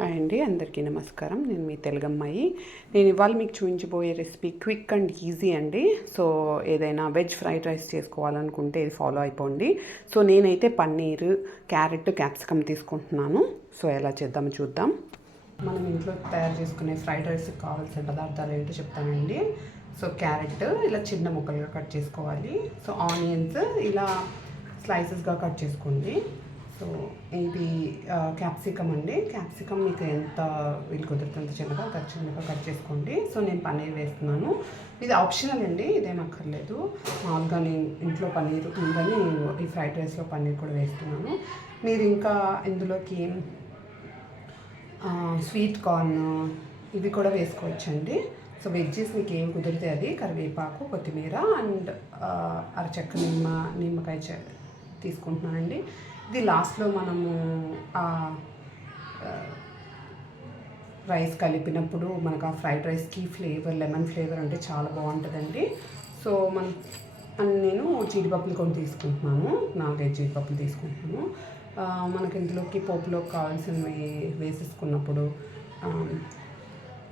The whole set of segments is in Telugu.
హాయ్ అండి, అందరికీ నమస్కారం. నేను మీ తెలుగమ్మాయి. నేను ఇవాళ మీకు చూపించబోయే రెసిపీ క్విక్ అండ్ ఈజీ అండి. సో ఏదైనా వెజ్ ఫ్రైడ్ రైస్ చేసుకోవాలనుకుంటే ఇది ఫాలో అయిపోండి. సో నేనైతే పన్నీర్, క్యారెట్, క్యాప్సికమ్ తీసుకుంటున్నాను. సో ఎలా చేద్దామో చూద్దాం. మనం ఇంట్లో తయారు చేసుకునే ఫ్రైడ్ రైస్కి కావాల్సిన పదార్థాలు ఏంటో చెప్తానండి. సో క్యారెట్ ఇలా చిన్న ముక్కలుగా కట్ చేసుకోవాలి. సో ఆనియన్స్ ఇలా స్లైసెస్గా కట్ చేసుకోండి. సో ఇది క్యాప్సికమ్ అండి. క్యాప్సికమ్ మీకు ఎంత వీలు కుదురుతుంది చిన్నగా చిన్నగా కట్ చేసుకోండి. సో నేను పన్నీర్ వేస్తున్నాను. ఇది ఆప్షనల్ అండి, ఇదేం అక్కర్లేదు. మామూలుగా నేను ఇంట్లో పన్నీర్ ఉందని ఈ ఫ్రైడ్ రైస్లో పన్నీర్ కూడా వేస్తున్నాను. మీరు ఇంకా ఇందులోకి స్వీట్ కార్న్ ఇవి కూడా వేసుకోవచ్చండి. సో వెజ్జెస్ మీకు ఏం కుదిరితే అది, కరివేపాకు, కొత్తిమీర అండ్ అరచెక్క నిమ్మకాయ తీసుకుంటున్నానండి. ఇది లాస్ట్లో మనము రైస్ కలిపినప్పుడు మనకు ఆ ఫ్రైడ్ రైస్కి లెమన్ ఫ్లేవర్ అంటే చాలా బాగుంటుందండి. సో నేను జీడిపప్పులు కొన్ని తీసుకుంటున్నాను, 4-5 జీడిపప్పులు తీసుకుంటున్నాను. మనకి ఇందులోకి పోపులోకి కావాల్సినవి వేసేసుకున్నప్పుడు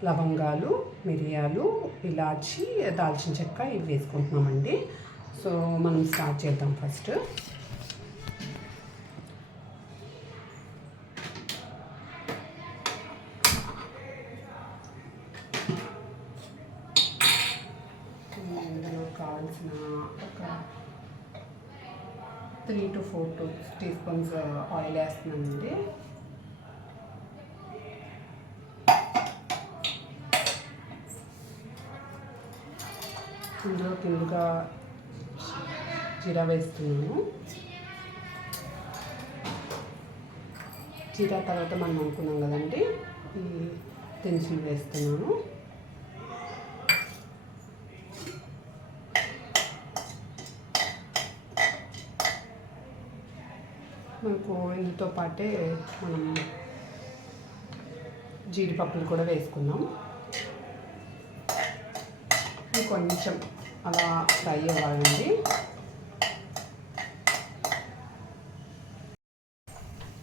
లవంగాలు, మిరియాలు, ఇలాచి, దాల్చిన చెక్క ఇవి వేసుకుంటున్నామండి. సో మనం స్టార్ట్ చేద్దాం. ఫస్ట్ ఇందులో కావాల్సిన ఒక 3 to 4 టీ స్పూన్స్ ఆయిల్ వేస్తున్నానండి. ఇందులో కిందగా జీరా వేస్తున్నాను. జీరా తర్వాత మనం అనుకున్నాం కదండి, ఈ దినుసులు వేస్తున్నాను. మనకు ఇందుతో పాటే మనం జీడిపప్పులు కూడా వేసుకున్నాం. కొంచెం అలా ఫ్రై అవ్వాలండి.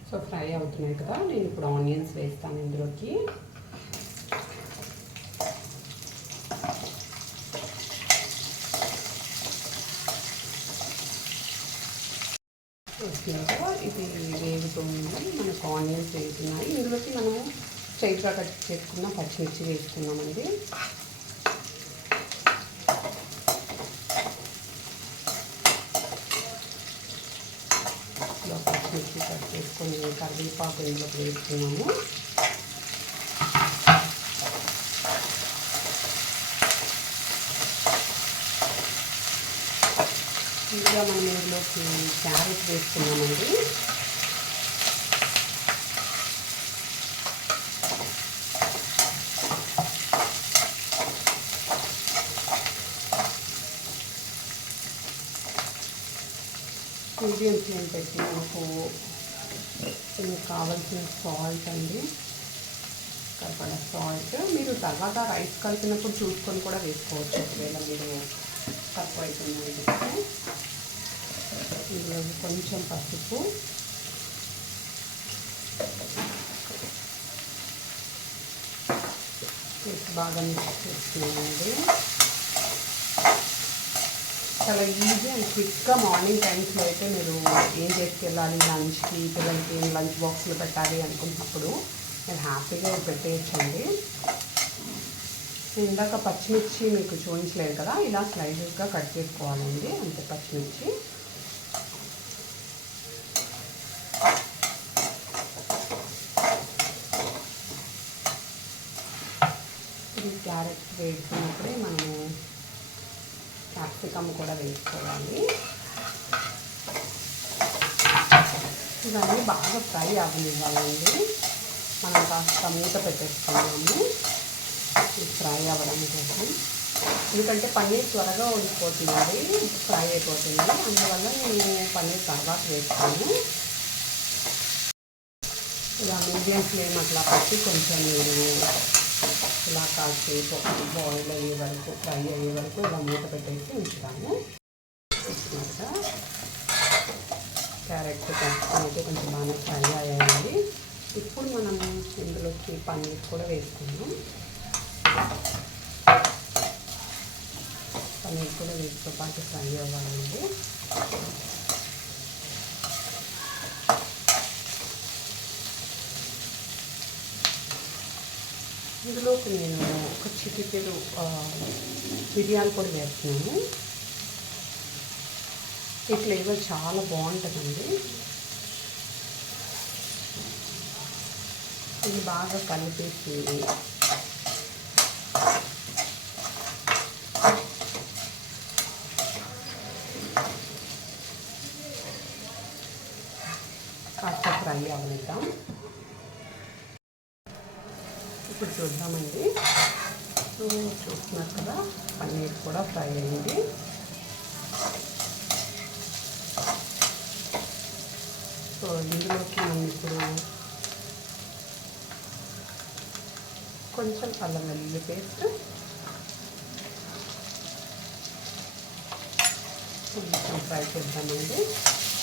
సో ఫ్రై అవుతున్నాయి కదా, నేను ఇప్పుడు ఆనియన్స్ వేస్తాను ఇందులోకి. ఇది వేగుతుంది, మనకు ఆనియన్స్ వేగుతున్నాయి. ఇందులోకి మనము స్ట్రైట్గా కట్ చేసుకున్న పచ్చిమిర్చి వేసుకున్నామండి. పచ్చిమిర్చి కట్ చేసుకొని కరివేపాకు ఇందులోకి వేసుకున్నాము. ఇంకా మనం ఇందులోకి క్యారెట్ వేసుకున్నామండి. మీడియం ఫ్లేమ్ పెట్టి మనకు కావాల్సిన సాల్ట్ అండి, సరిపడా సాల్ట్. మీరు తర్వాత రైస్ కలిపినప్పుడు చూసుకొని కూడా వేసుకోవచ్చు, ఒకవేళ మీరు తక్కువ అవుతుందండి. ఇందులో కొంచెం పసుపు, బాగా మిక్స్ చేస్తున్నామండి. చాలా ఈజీ అండ్ క్విక్గా మార్నింగ్ టైమ్స్లో అయితే మీరు ఏం చేసుకెళ్ళాలి లంచ్కి, పిల్లలకి లంచ్ బాక్స్లో పెట్టాలి అనుకున్నప్పుడు మీరు హ్యాపీగా పెట్టేయచ్చండి. ఇందాక పచ్చిమిర్చి మీకు చూపించలేదు కదా, ఇలా స్లైసెస్గా కట్ చేసుకోవాలండి. అంతే పచ్చిమిర్చి. ఇది క్యారెట్ వేసుకున్నప్పుడే మనము క్యాప్సికమ్ కూడా వేసుకోవాలి. ఇవన్నీ బాగా ఫ్రై అవ్వనివ్వాలండి. మనం కాస్త మూత పెట్టేసుకున్నాము ఫ్రై అవ్వడం కోసం. ఎందుకంటే పన్నీర్ త్వరగా ఉడికిపోతుంది, ఫ్రై అయిపోతుంది. అందువల్ల నేను పన్నీర్ తర్వాత వేస్తాను. ఇలా మీడియం ఫ్లేమ్ అట్లా పెట్టి కొంచెం నేను ఇలా కాసేపు బాయిల్ అయ్యే వరకు, ఫ్రై అయ్యే వరకు ఇలా మూత పెట్టేసి ఉంచుతాను. ఇచ్చినట్టుగా క్యారెట్ క్యాప్సికమ్ అయితే కొంచెం బాగా ఫ్రై అయ్యాయండి. ఇప్పుడు మనం ఇందులోకి ఈ పన్నీర్ కూడా వేసుకున్నాం. పన్నీర్ కూడా వీటితో పాటు ఫ్రై అవ్వాలండి. ఇందులోకి నేను ఒక చిటికెడు మిరియాల పొడి వేస్తున్నాను. ఈ ఫ్లేవర్ చాలా బాగుంటుందండి. ఇది బాగా కలిపేసి కాస్త ఫ్రై అవ్వనిద్దాం. ఇప్పుడు చూద్దామండి. సో చూస్తున్నారు కదా, పన్నీర్ కూడా ఫ్రై అయింది. సో ఇందులోకి మనం ఇప్పుడు కొంచెం అల్లం వెల్లుల్లి పేస్ట్, కొంచెం ఫ్రై చేద్దామండి.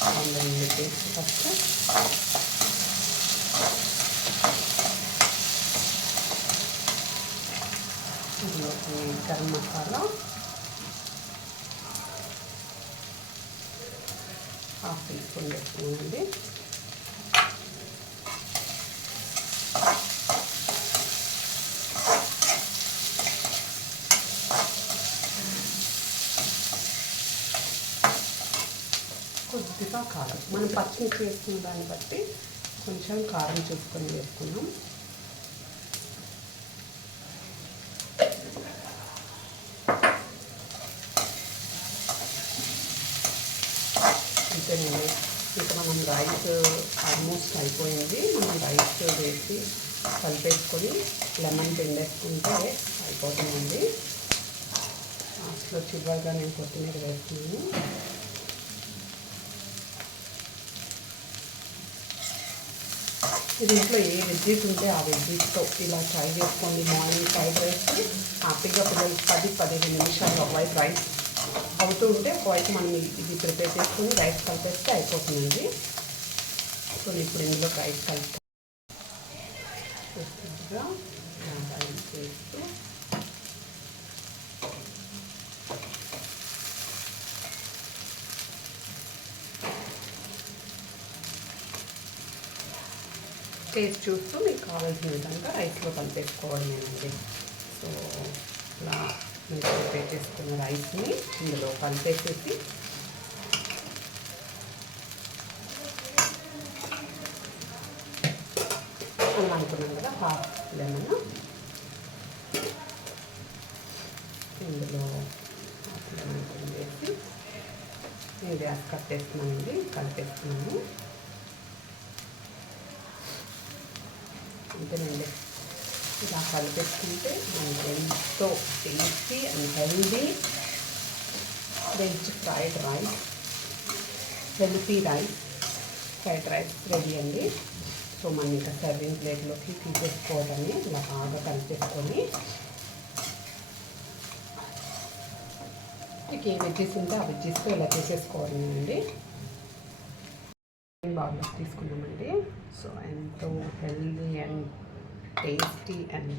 అల్లం వెల్లుల్లి పేస్ట్ ఫస్ట్, ఇందులోకి garam masala, half teaspoon వేస్తున్నానండి. కొద్దిగా కారం, మనం పచ్చిమిర్చి వేసుకున్న దాన్ని బట్టి కొంచెం కారం చూసుకొని వేసుకున్నాం. అంతేనండి. ఇంకా మనం రైస్ ఆల్మోస్ట్ అయిపోయింది. మనం రైస్ వేసి కలిపేసుకొని లెమన్ పిండేసుకుంటే అయిపోతుందండి. లాస్ట్లో చివరిగా నేను కొత్తిమీర వేస్తున్నాను. దీంట్లో ఏ వెజ్జీస్ ఉంటే ఆ వెజ్జీస్తో ఇలా ట్రై చేసుకోండి. మార్నింగ్ ఫ్రైడ్ రైస్ హ్యాపీగా పిల్లలు 10-15 నిమిషాలు ఒకవైపు రైస్ అవుతూ ఉంటే ఒకవైపు మనం ఇది ప్రిపేర్ చేసుకొని రైస్ కలిపేస్తే అయిపోతుందండి. సో ఇప్పుడు ఇందులో రైస్ కలిపి రైస్ వేస్తూ టేస్ట్ చూస్తూ మీకు కావాల్సిన విధంగా రైస్లో కలిపేసుకోవడమేనండి. సో ఇలా మీరు ప్రిపేర్ చేసుకున్న రైస్ని ఇందులో కలిపేసేసి అలా అనుకున్నాం కదా, హాఫ్ లెమన్ ఇందులో హాఫ్ లెమన్ వేసి నేను గ్యాస్ కట్టేస్తున్నానండి, కలిపేస్తున్నాను. అంతేనండి. ఇలా కలిపేసుకుంటే మనకి ఎంతో tasty and healthy veg fried rice, healthy rice fried rice ready అండి. సో మనం ఇంకా సర్వింగ్ ప్లేట్లోకి తీసేసుకోవడమే. ఇలా బాగా కలిపేసుకొని మీకు ఏ వెజ్జెస్ ఉంటే ఆ వెజ్జెస్తో ఇలా చేసేసుకోవడమేనండి. బాగా తీసుకున్నామండి. సో ఎంతో హెల్దీ అండ్ టేస్టీ అండ్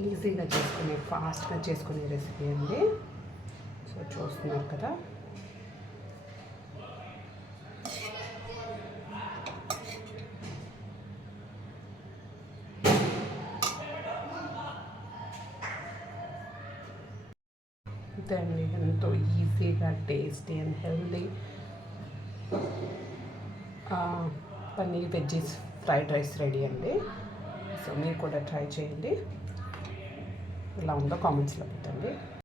ఈజీగా చేసుకునే, ఫాస్ట్గా చేసుకునే రెసిపీ అండి. సో చూస్తున్నారు కదా, దాన్ని ఎంతో ఈజీగా tasty and healthy paneer veggies fried rice ready అండి. సో మీరు కూడా ట్రై చేయండి. ఎలా ఉందో కామెంట్స్లో పెట్టండి.